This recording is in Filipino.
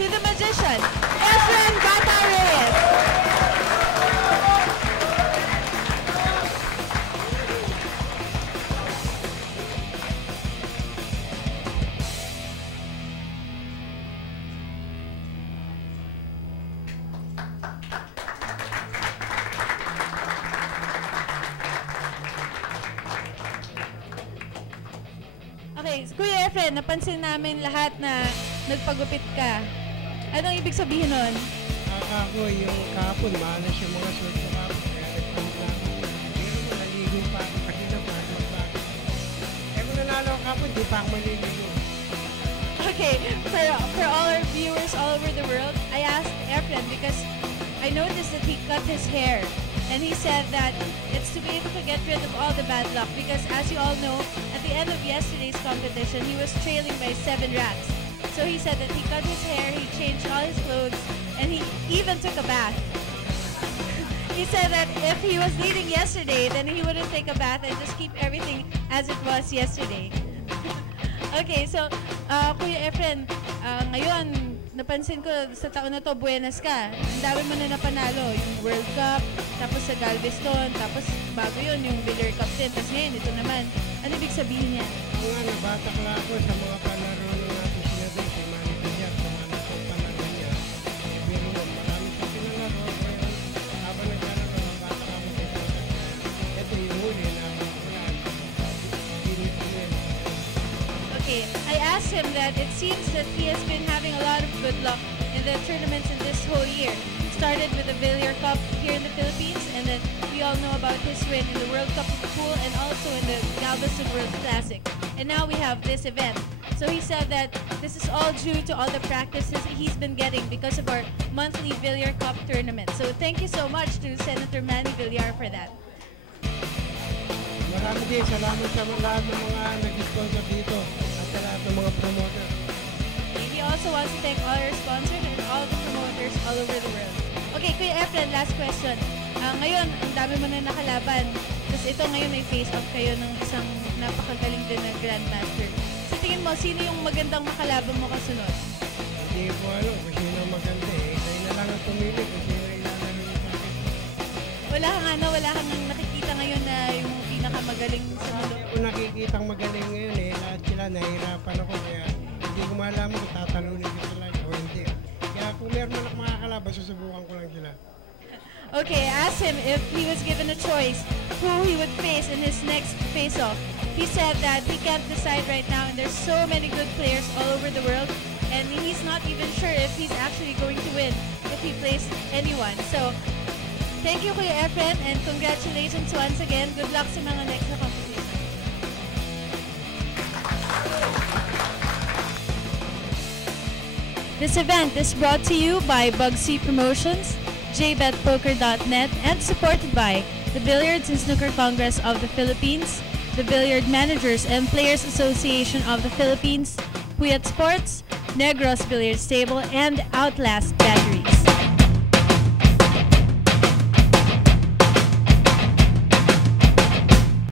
to the magician, Efren Gata Reyes. Okay, Kuya Efren, napansin namin lahat na nagpagupit ka. Anong ibig sabihin nun? Ako yung kahapon, malas yung mga suot ko kahapon. Kaya nagpalit na ako. Pero kung naligo pa ako, kasi na pa ako magbago. Eh kung nanalo ako kahapon, di pa ako maliligo. Okay, for all our viewers all over the world, I asked Efren because I noticed that he cut his hair. And he said that it's to be able to get rid of all the bad luck because as you all know, at the end of yesterday's competition, he was trailing by 7 racks. So he said that he cut his hair, he changed all his clothes, and he even took a bath. He said that if he was leading yesterday, then he wouldn't take a bath and just keep everything as it was yesterday. Okay, so Kuya Efren, ngayon, napansin ko sa taon na to, buenas ka. Ang dami mo na napanalo, yung World Cup, tapos sa Galveston, tapos bago yun, yung Villar Cup din, tapos ngayon, ito naman. Ano ibig sabihin niya? Nga, nabatak lang ako sa mga palaro ng natin siya din, si Manny Villar, sa mga palaro niya. Pero marami sa pinalaro, kaya habang naglalaro, nabatak ako sa isa. Ito yung huli na Okay, I asked him that it seems that he has been having a lot of good luck in the tournaments in this whole year. Started with the Villar Cup here in the Philippines, and then we all know about his win in the World Cup of the Pool and also in the Galveston World Classic. And now we have this event. So he said that this is all due to all the practices that he's been getting because of our monthly Villar Cup tournament. So thank you so much to Senator Manny Villar for that. Marami din, salamat sa lahat ng mga nag-sponsor dito at sa lahat ng mga promoter. He also wants to thank all our sponsors and all the promoters all over the world. Okay, Kuya Efren, last question. Ngayon, ang dami mo na nakalaban. Tapos ito ngayon ay face-off kayo ng isang napakagaling din na Grandmaster. Sa tingin mo, sino yung magandang makalaban mo kasunod? Hindi ko alam kung sino ang maganda eh. Kayo na lang ang pumili kung sino yung ilalaro sa akin. Wala kang nakikita ngayon na yung pinakamagaling sa mundo. Kung nakikitang magaling ngayon eh, lahat sila nahihirapan ako kaya hindi ko malaman kung tatalunin ko sila o hindi. Kaya kung meron man ako makakalaban, susubukan ko lang sila. Okay, ask him if he was given a choice who he would face in his next face-off. He said that he can't decide right now and there's so many good players all over the world and he's not even sure if he's actually going to win if he plays anyone. So, thank you Kuya Efren and congratulations once again. Good luck sa mga next na competition. This event is brought to you by Bugsy Promotions, jbetpoker.net, and supported by the Billiards and Snooker Congress of the Philippines, the Billiard Managers and Players Association of the Philippines, Puyat Sports, Negros Billiard Stable, and Outlast Batteries.